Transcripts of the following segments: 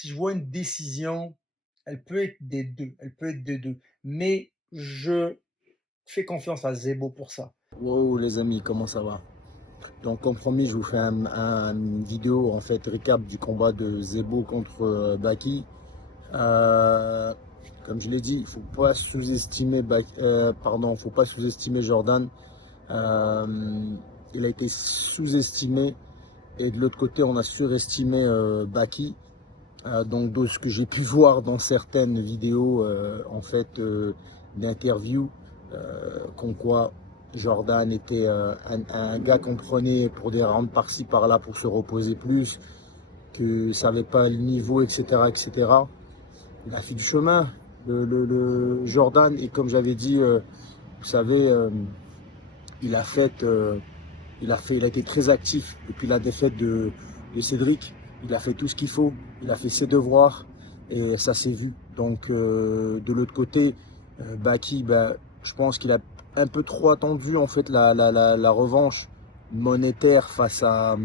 si je vois une décision, elle peut être des 2, elle peut être des 2, mais je fais confiance à Zebo pour ça. Wow les amis, comment ça va? Donc comme promis, je vous fais une vidéo en fait récap du combat de Zebo contre Baki. Euh, Comme je l'ai dit, il faut pas sous-estimer faut pas sous-estimer Jordan. Euh, il a été sous-estimé et de l'autre côté, on a surestimé Baki. Donc de ce que j'ai pu voir dans certaines vidéos d'interviews, comme quoi Jordan était un gars qu'on prenait pour des rounds par-ci par-là pour se reposer plus, que ça n'avait pas le niveau, etc., etc. Il a fait du chemin, le Jordan, et comme j'avais dit, vous savez, il a été très actif depuis la défaite de Cédric. Il a fait tout ce qu'il faut, il a fait ses devoirs et ça s'est vu. Donc de l'autre côté, Baki, je pense qu'il a un peu trop attendu en fait la revanche monétaire face à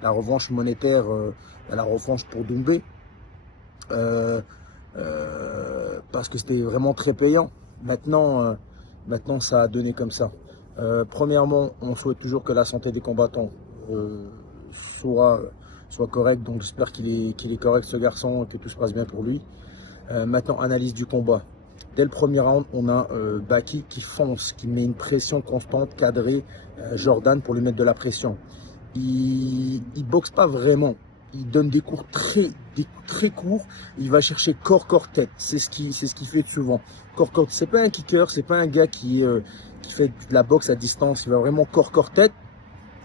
la revanche monétaire, la revanche pour Doumbé, euh, parce que c'était vraiment très payant. Maintenant, ça a donné comme ça. Premièrement, on souhaite toujours que la santé des combattants euh, soit, soit correcte. Donc j'espère qu'il est correct ce garçon, que tout se passe bien pour lui. Maintenant, analyse du combat. Dès le premier round, on a Baki qui fonce, qui met une pression constante, cadrée, Jordan pour lui mettre de la pression. Il boxe pas vraiment. Il donne des coups très courts. Il va chercher corps-tête. C'est ce qu'il fait souvent. Corps-tête. C'est pas un kicker, c'est pas un gars qui fait de la boxe à distance. Il va vraiment corps-tête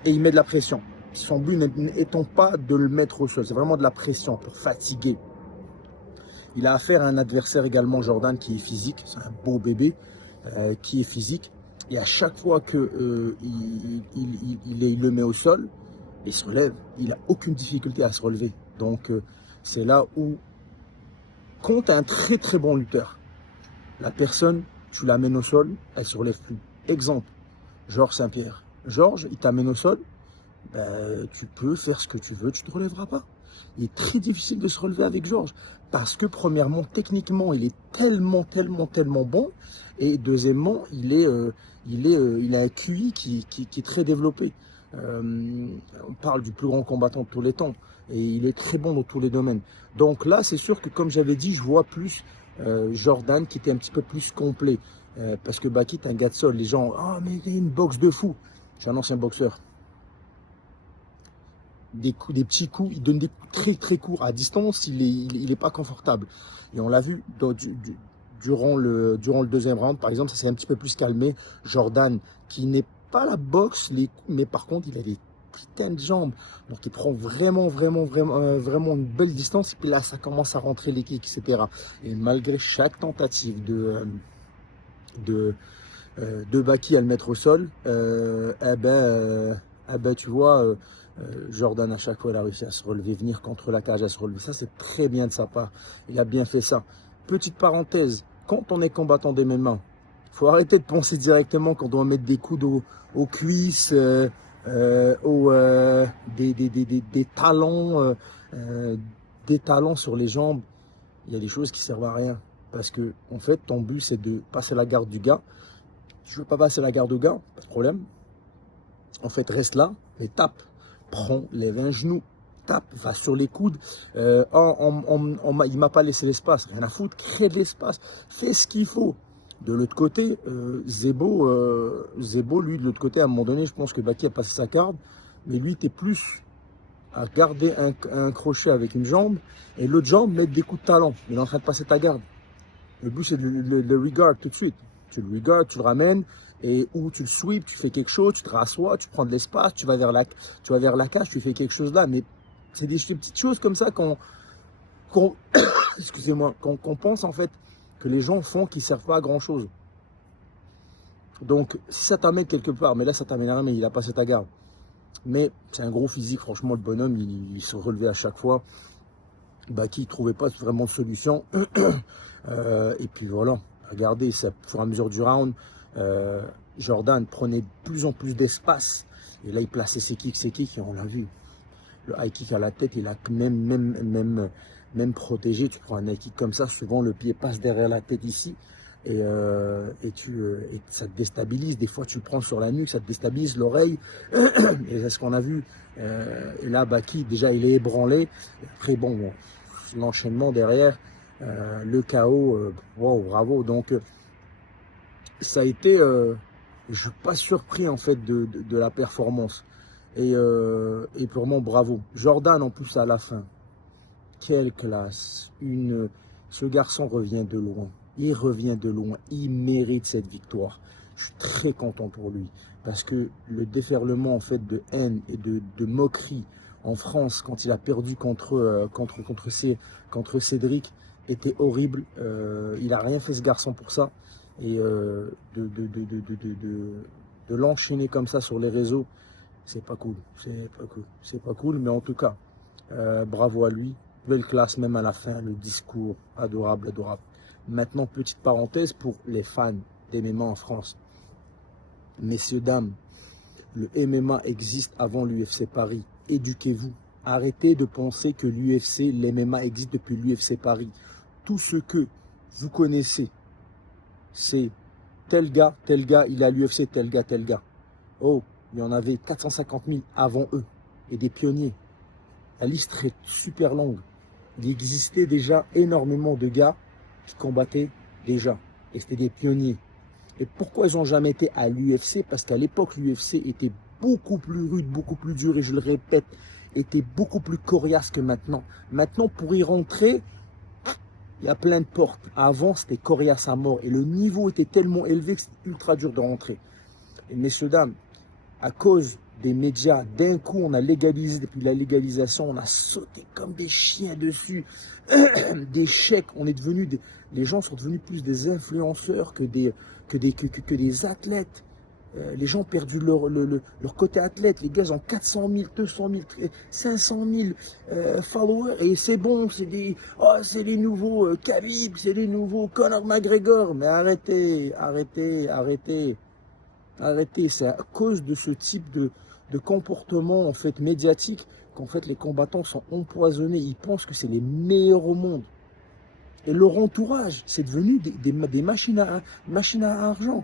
et il met de la pression. Son but n'étant pas de le mettre au sol, c'est vraiment de la pression pour fatiguer. Il a affaire à un adversaire également, Jordan, qui est physique. C'est un beau bébé qui est physique. Et à chaque fois qu'il il le met au sol, il se relève. Il n'a aucune difficulté à se relever. Donc, c'est là où compte un très très bon lutteur. La personne, tu l'amènes au sol, elle ne se relève plus. Exemple, Georges Saint-Pierre. Georges, il t'amène au sol, tu peux faire ce que tu veux, tu ne te relèveras pas. Il est très difficile de se relever avec Georges parce que premièrement, techniquement, il est tellement bon et deuxièmement, il a un QI qui est très développé. On parle du plus grand combattant de tous les temps et il est très bon dans tous les domaines. Donc là, c'est sûr que comme j'avais dit, je vois plus Jordan qui était un petit peu plus complet parce que Baki est un gars de sol. Les gens, ah mais il a une boxe de fou. Je suis un ancien boxeur. Des petits coups, il donne des coups très courts à distance, il est pas confortable. Et on l'a vu durant le deuxième round, par exemple, ça s'est un petit peu plus calmé. Jordan, qui n'est pas la boxe, mais par contre, il a des putains de jambes. Donc il prend vraiment une belle distance. Et puis là, ça commence à rentrer les kicks, etc. Et malgré chaque tentative de, de Baki à le mettre au sol, tu vois, Jordan à chaque fois il a réussi à se relever, venir contre la cage, à se relever. Ça c'est très bien de sa part. Il a bien fait ça. Petite parenthèse, quand on est combattant de MMA, il faut arrêter de penser directement qu'on doit mettre des coudes aux cuisses, des talons, des talons sur les jambes. Il y a des choses qui servent à rien. Parce que, en fait, ton but, c'est de passer la garde du gars. Tu veux pas passer la garde au gars, pas de problème. En fait, reste là et tape. Prends, lève un genou, tape, va sur les coudes. Il m'a pas laissé l'espace, rien à foutre, crée de l'espace, fais ce qu'il faut. De l'autre côté, Zebo, lui, de l'autre côté, à un moment donné, je pense que Baki a passé sa garde, mais lui, était plus à garder un crochet avec une jambe et l'autre jambe mettre des coups de talon. Il est en train de passer ta garde. Le but, c'est de le regard tout de suite. Tu le regardes, tu le ramènes, et ou tu le sweeps, tu fais quelque chose, tu te rassois, tu prends de l'espace, tu vas vers la cage, tu fais quelque chose là. Mais c'est des petites choses comme ça excusez-moi, qu'on pense en fait que les gens font qui ne servent pas à grand chose. Donc, si ça t'amène quelque part, mais là, ça t'amène à rien, mais il a passé ta garde. Mais c'est un gros physique, franchement, le bonhomme, il se relevait à chaque fois. Baki ne trouvait pas vraiment de solution. Et puis voilà, regardez, au fur et à mesure du round, Jordan prenait de plus en plus d'espace. Et là, il plaçait ses kicks, et on l'a vu. Le high kick à la tête, il a même protégé, tu prends un high kick comme ça, souvent le pied passe derrière la tête ici, et ça te déstabilise. Des fois, tu le prends sur la nuque, ça te déstabilise l'oreille, et c'est ce qu'on a vu. Et là, Baki, déjà, il est ébranlé. Après, bon, l'enchaînement derrière, le KO, wow, bravo. Donc, ça a été, je ne suis pas surpris en fait de la performance. Et vraiment bravo. Jordan en plus à la fin. Quelle classe. Ce garçon revient de loin. Il revient de loin. Il mérite cette victoire. Je suis très content pour lui. Parce que le déferlement en fait de haine et de moquerie en France quand il a perdu contre Cédric était horrible. Il n'a rien fait ce garçon pour ça. Et de l'enchaîner comme ça sur les réseaux, c'est pas cool. C'est pas cool, mais en tout cas, bravo à lui. Belle classe même à la fin, le discours, adorable, adorable. Maintenant, petite parenthèse pour les fans d'MMA en France. Messieurs, dames, le MMA existe avant l'UFC Paris. Éduquez-vous. Arrêtez de penser que l'UFC, l'MMA existe depuis l'UFC Paris. Tout ce que vous connaissez, c'est tel gars, il est à l'UFC, tel gars. Oh, il y en avait 450 000 avant eux, et des pionniers. La liste est super longue. Il existait déjà énormément de gars qui combattaient déjà, et c'était des pionniers. Et pourquoi ils n'ont jamais été à l'UFC? Parce qu'à l'époque, l'UFC était beaucoup plus rude, beaucoup plus dur, et je le répète, était beaucoup plus coriace que maintenant. Maintenant, pour y rentrer, il y a plein de portes. Avant, c'était coriace à mort. Et le niveau était tellement élevé que c'était ultra dur de rentrer. Et messieurs, dames, à cause des médias, d'un coup, on a légalisé. Depuis la légalisation, on a sauté comme des chiens dessus. Des chèques. On est devenus les gens sont devenus plus des influenceurs que des athlètes. Les gens ont perdu leur côté athlète. Les gars ils ont 400 000, 200 000, 500 000 followers. Et c'est bon, c'est les nouveaux Khabib, c'est les nouveaux Conor McGregor. Mais arrêtez. C'est à cause de ce type de comportement en fait médiatique qu'en fait les combattants sont empoisonnés. Ils pensent que c'est les meilleurs au monde. Et leur entourage, c'est devenu des machines à argent.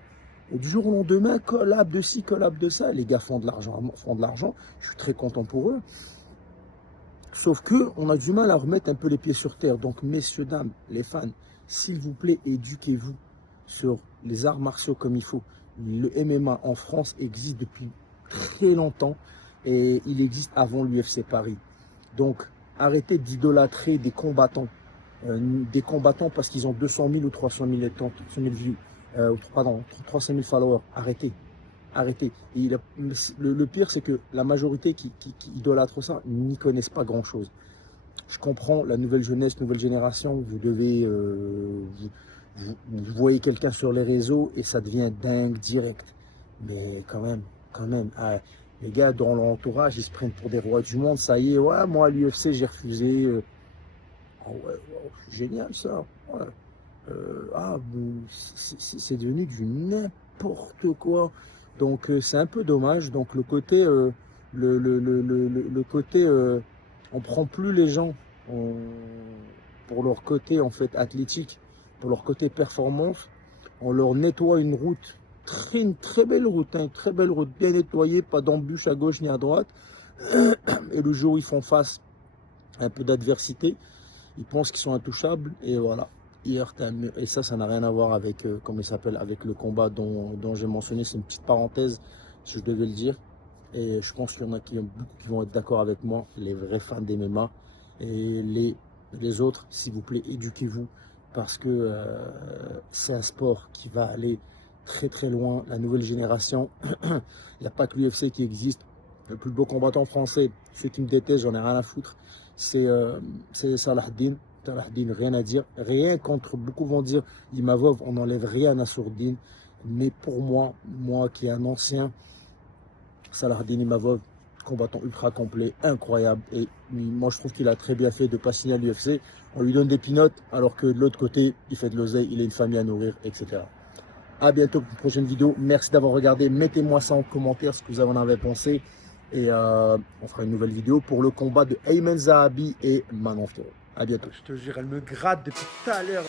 Et du jour au lendemain, collab de ci, collab de ça. Les gars font de l'argent. Je suis très content pour eux. Sauf que on a du mal à remettre un peu les pieds sur terre. Donc, messieurs, dames, les fans, s'il vous plaît, éduquez-vous sur les arts martiaux comme il faut. Le MMA en France existe depuis très longtemps et il existe avant l'UFC Paris. Donc, arrêtez d'idolâtrer des combattants parce qu'ils ont 200 000 ou 300 000 vues. 300 000 followers, arrêtez. Et le pire, c'est que la majorité qui idolâtre ça n'y connaissent pas grand-chose. Je comprends la nouvelle jeunesse, nouvelle génération, vous devez, vous voyez quelqu'un sur les réseaux et ça devient dingue direct. Mais quand même, les gars dans leur entourage, ils se prennent pour des rois du monde, ça y est, ouais, moi à l'UFC j'ai refusé. Oh ouais, c'est génial ça. Ouais. C'est devenu du n'importe quoi. Donc c'est un peu dommage. Donc le côté, on prend plus les gens pour leur côté en fait athlétique, pour leur côté performance. On leur nettoie une route, une très belle route, bien nettoyée, pas d'embûches à gauche ni à droite. Et le jour où ils font face à un peu d'adversité, ils pensent qu'ils sont intouchables et voilà. Et ça n'a rien à voir avec, comment il s'appelle, avec le combat dont j'ai mentionné. C'est une petite parenthèse, si je devais le dire. Et je pense qu'il y en a beaucoup qui vont être d'accord avec moi, les vrais fans d'MMA. Et les autres, s'il vous plaît, éduquez-vous. Parce que c'est un sport qui va aller très très loin. La nouvelle génération, il n'y a pas que l'UFC qui existe. Le plus beau combattant français, ceux qui me détestent, j'en ai rien à foutre, c'est Saladin. Rien à dire, rien contre, beaucoup vont dire Imavov, on n'enlève rien à Sourdine, mais pour moi qui est un ancien, Saladin Imavov, combattant ultra complet, incroyable, et moi je trouve qu'il a très bien fait de ne pas signer à l'UFC, on lui donne des peanuts, alors que de l'autre côté, il fait de l'oseille, il a une famille à nourrir, etc. A bientôt pour une prochaine vidéo, merci d'avoir regardé, mettez-moi ça en commentaire ce que vous en avez pensé, et on fera une nouvelle vidéo pour le combat de Ayman Zahabi et Manon Fiorot. À bientôt. Je te jure, elle me gratte depuis tout à l'heure.